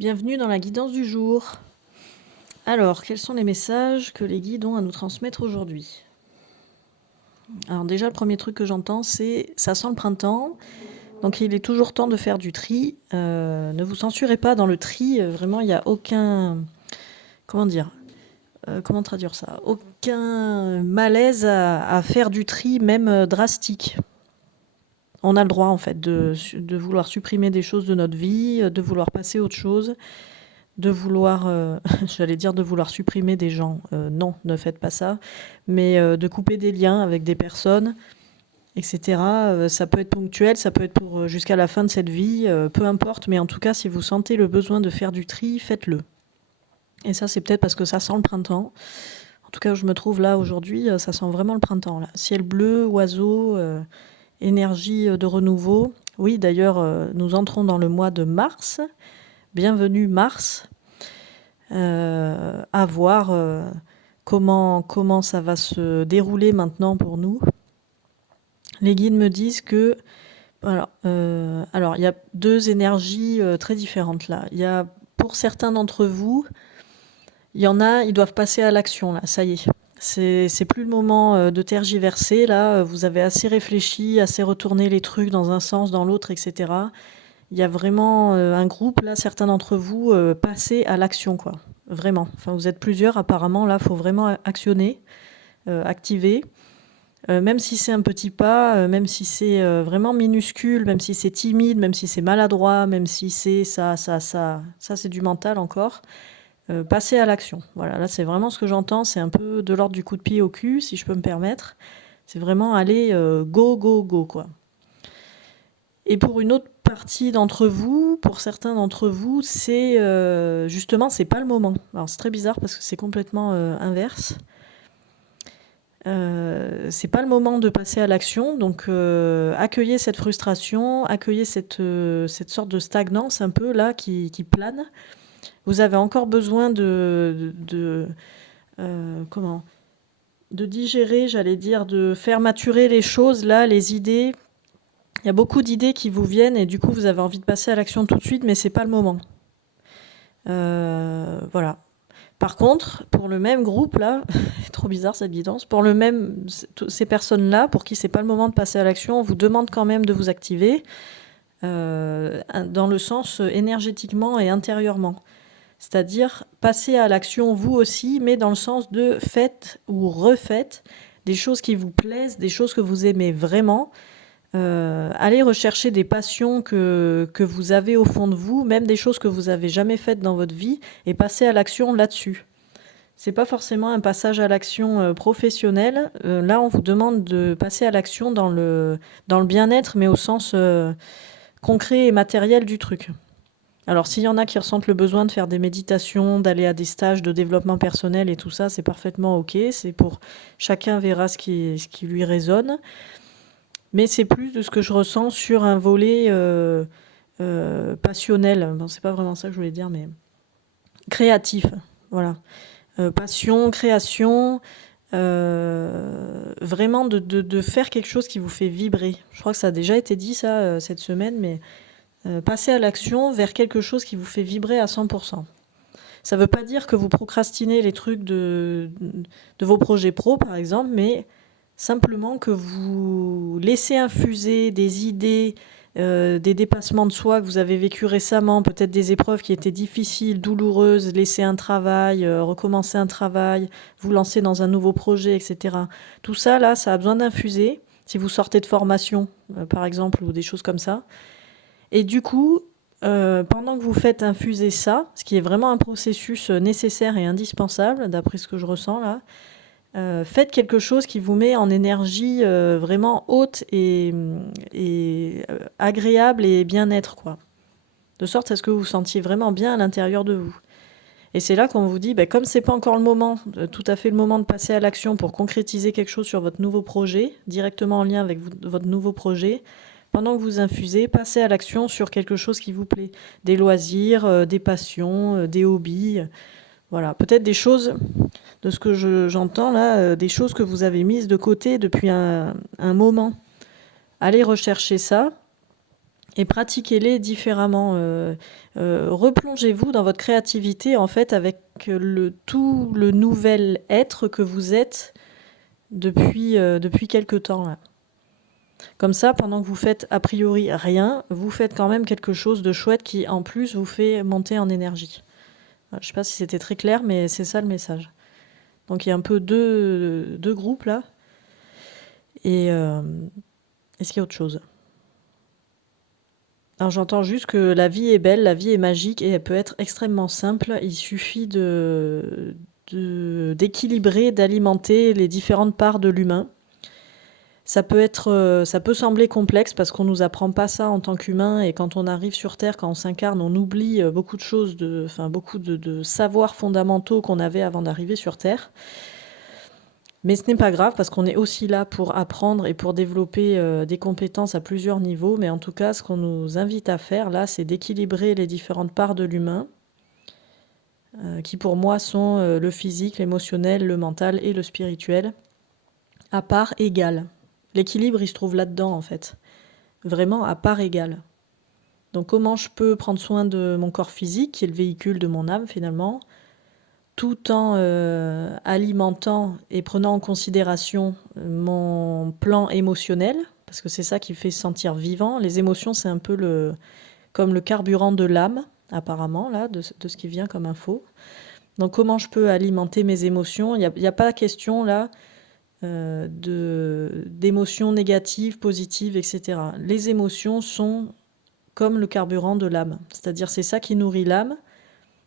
Bienvenue dans la guidance du jour. Alors, quels sont les messages que les guides ont à nous transmettre aujourd'hui? Alors déjà, le premier truc que j'entends, c'est « ça sent le printemps ». Donc il est toujours temps de faire du tri. Ne vous censurez pas dans le tri. Vraiment, il n'y a aucun... Comment dire comment traduire ça? Aucun malaise à faire du tri, même drastique. On a le droit, en fait, de vouloir supprimer des choses de notre vie, de vouloir passer à autre chose, de vouloir, j'allais dire de vouloir supprimer des gens. Non, ne faites pas ça. Mais de couper des liens avec des personnes, etc. Ça peut être ponctuel, ça peut être pour jusqu'à la fin de cette vie, peu importe. Mais en tout cas, si vous sentez le besoin de faire du tri, faites-le. Et ça, c'est peut-être parce que ça sent le printemps. En tout cas, où je me trouve là aujourd'hui, ça sent vraiment le printemps. Là. Ciel bleu, oiseaux, énergie de renouveau. Oui, d'ailleurs, nous entrons dans le mois de mars. Bienvenue Mars. À voir comment ça va se dérouler maintenant pour nous. Les guides me disent que... alors, il y a deux énergies très différentes là. Il y a, pour certains d'entre vous, il y en a, ils doivent passer à l'action là, ça y est. C'est plus le moment de tergiverser là, vous avez assez réfléchi, assez retourné les trucs dans un sens, dans l'autre, etc. Il y a vraiment un groupe, là, certains d'entre vous, passez à l'action, quoi. Vraiment. Enfin, vous êtes plusieurs, apparemment, là, il faut vraiment actionner, activer. Même si c'est un petit pas, même si c'est vraiment minuscule, même si c'est timide, même si c'est maladroit, même si c'est ça c'est du mental encore, passez à l'action. Voilà, là, c'est vraiment ce que j'entends, c'est un peu de l'ordre du coup de pied au cul, si je peux me permettre. C'est vraiment aller go, go, go, quoi. Et pour une autre partie d'entre vous, pour certains d'entre vous, c'est justement, c'est pas le moment. Alors c'est très bizarre parce que c'est complètement inverse. C'est pas le moment de passer à l'action, donc accueillez cette frustration, accueillez cette sorte de stagnance un peu là qui plane. Vous avez encore besoin de digérer, j'allais dire, de faire maturer les choses là, les idées. Il y a beaucoup d'idées qui vous viennent et du coup vous avez envie de passer à l'action tout de suite, mais c'est pas le moment. Voilà. Par contre, pour le même groupe là, c'est trop bizarre cette guidance, pour le même, ces personnes-là, pour qui c'est pas le moment de passer à l'action, on vous demande quand même de vous activer dans le sens énergétiquement et intérieurement. C'est-à-dire passer à l'action vous aussi, mais dans le sens de faites ou refaites des choses qui vous plaisent, des choses que vous aimez vraiment. Allez rechercher des passions que vous avez au fond de vous, même des choses que vous n'avez jamais faites dans votre vie, et passer à l'action là-dessus. C'est pas forcément un passage à l'action professionnel. Là, on vous demande de passer à l'action dans le bien-être, mais au sens concret et matériel du truc. Alors, s'il y en a qui ressentent le besoin de faire des méditations, d'aller à des stages de développement personnel et tout ça, c'est parfaitement OK. C'est pour chacun verra ce qui lui résonne. Mais c'est plus de ce que je ressens sur un volet passionnel. Bon, c'est pas vraiment ça que je voulais dire, mais créatif. Voilà. Passion, création, vraiment de faire quelque chose qui vous fait vibrer. Je crois que ça a déjà été dit ça cette semaine, mais passer à l'action vers quelque chose qui vous fait vibrer à 100%. Ça ne veut pas dire que vous procrastinez les trucs de vos projets pro, par exemple, mais simplement que vous laissez infuser des idées, des dépassements de soi que vous avez vécu récemment, peut-être des épreuves qui étaient difficiles, douloureuses, laisser un travail, recommencer un travail, vous lancer dans un nouveau projet, etc. Tout ça, là, ça a besoin d'infuser. Si vous sortez de formation, par exemple, ou des choses comme ça. Et du coup, pendant que vous faites infuser ça, ce qui est vraiment un processus nécessaire et indispensable, d'après ce que je ressens là, faites quelque chose qui vous met en énergie vraiment haute et agréable et bien-être, quoi. De sorte à ce que vous vous sentiez vraiment bien à l'intérieur de vous. Et c'est là qu'on vous dit, comme c'est pas encore le moment, tout à fait le moment de passer à l'action pour concrétiser quelque chose sur votre nouveau projet, directement en lien avec votre nouveau projet, pendant que vous infusez, passez à l'action sur quelque chose qui vous plaît. Des loisirs, des passions, des hobbies. Voilà, peut-être des choses, de ce que j'entends là, des choses que vous avez mises de côté depuis un moment. Allez rechercher ça. et pratiquez-les différemment. Replongez-vous dans votre créativité, en fait, avec tout le nouvel être que vous êtes depuis quelque temps, là. Comme ça, pendant que vous faites a priori rien, vous faites quand même quelque chose de chouette qui, en plus, vous fait monter en énergie. Je ne sais pas si c'était très clair, mais c'est ça le message. Donc il y a un peu deux groupes là. Et est-ce qu'il y a autre chose? Alors j'entends juste que la vie est belle, la vie est magique et elle peut être extrêmement simple. Il suffit d'équilibrer, d'alimenter les différentes parts de l'humain. Ça peut sembler complexe parce qu'on nous apprend pas ça en tant qu'humain et quand on arrive sur Terre, quand on s'incarne, on oublie beaucoup de choses, beaucoup de savoirs fondamentaux qu'on avait avant d'arriver sur Terre. Mais ce n'est pas grave parce qu'on est aussi là pour apprendre et pour développer des compétences à plusieurs niveaux. Mais en tout cas, ce qu'on nous invite à faire là, c'est d'équilibrer les différentes parts de l'humain, qui pour moi sont le physique, l'émotionnel, le mental et le spirituel, à part égale. L'équilibre, il se trouve là-dedans en fait, vraiment à part égale. Donc comment je peux prendre soin de mon corps physique, qui est le véhicule de mon âme finalement, tout en alimentant et prenant en considération mon plan émotionnel, parce que c'est ça qui fait se sentir vivant. Les émotions, c'est un peu comme le carburant de l'âme, apparemment, là, de ce qui vient comme info. Donc comment je peux alimenter mes émotions? Il n'y a pas question, là, d'émotions négatives, positives, etc. Les émotions sont comme le carburant de l'âme. C'est-à-dire c'est ça qui nourrit l'âme,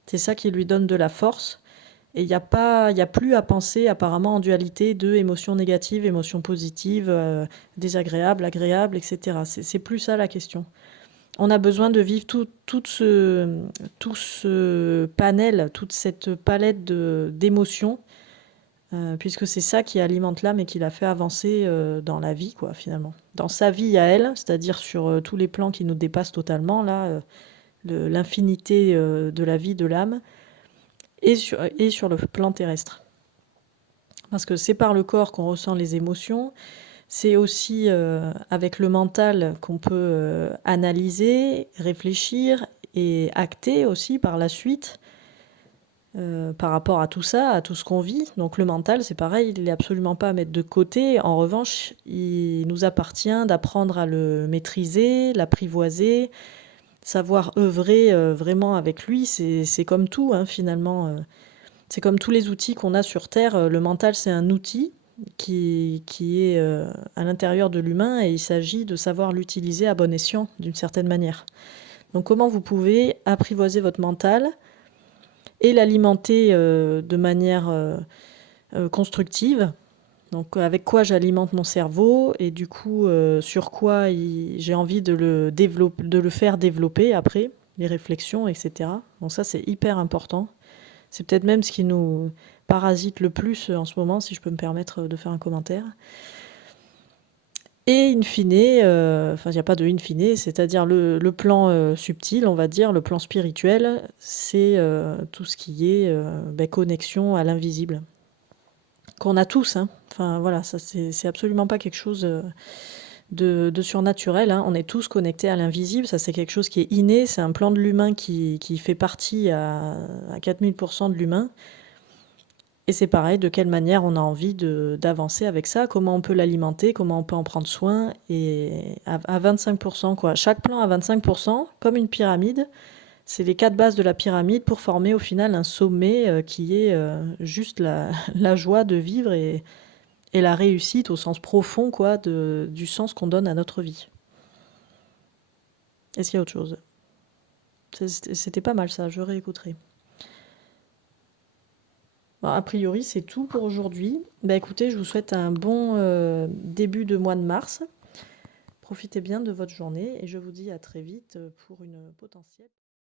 c'est ça qui lui donne de la force. Et il y a plus à penser apparemment en dualité de émotions négatives, émotions positives, désagréables, agréables, etc. C'est plus ça la question. On a besoin de vivre tout ce panel, toute cette palette d'émotions, puisque c'est ça qui alimente l'âme et qui la fait avancer dans la vie, quoi, finalement. Dans sa vie à elle, c'est-à-dire sur tous les plans qui nous dépassent totalement, là, l'infinité de la vie de l'âme, et sur le plan terrestre. Parce que c'est par le corps qu'on ressent les émotions, c'est aussi avec le mental qu'on peut analyser, réfléchir et acter aussi par la suite par rapport à tout ça, à tout ce qu'on vit. Donc le mental, c'est pareil, il n'est absolument pas à mettre de côté. En revanche, il nous appartient d'apprendre à le maîtriser, l'apprivoiser, savoir œuvrer vraiment avec lui. C'est comme tout, hein, finalement. C'est comme tous les outils qu'on a sur Terre. Le mental, c'est un outil qui est à l'intérieur de l'humain et il s'agit de savoir l'utiliser à bon escient, d'une certaine manière. Donc comment vous pouvez apprivoiser votre mental et l'alimenter de manière constructive. Donc avec quoi j'alimente mon cerveau et du coup sur quoi j'ai envie de le faire développer après, les réflexions, etc. Donc ça c'est hyper important. C'est peut-être même ce qui nous parasite le plus en ce moment, si je peux me permettre de faire un commentaire. Et in fine, enfin il n'y a pas de in fine, c'est-à-dire le plan subtil, on va dire, le plan spirituel, c'est tout ce qui est connexion à l'invisible. Qu'on a tous, hein. Enfin voilà, ça c'est absolument pas quelque chose de surnaturel, hein. On est tous connectés à l'invisible, ça c'est quelque chose qui est inné, c'est un plan de l'humain qui fait partie à 4000% de l'humain. Et c'est pareil, de quelle manière on a envie d'avancer avec ça, comment on peut l'alimenter, comment on peut en prendre soin, et à 25%, quoi. Chaque plan à 25%, comme une pyramide, c'est les 4 bases de la pyramide pour former au final un sommet qui est juste la joie de vivre et la réussite au sens profond, quoi, du sens qu'on donne à notre vie. Est-ce qu'il y a autre chose? C'était pas mal ça, je réécouterai. Bon, a priori, c'est tout pour aujourd'hui. Bah écoutez, je vous souhaite un bon début de mois de mars. Profitez bien de votre journée et je vous dis à très vite pour une potentielle...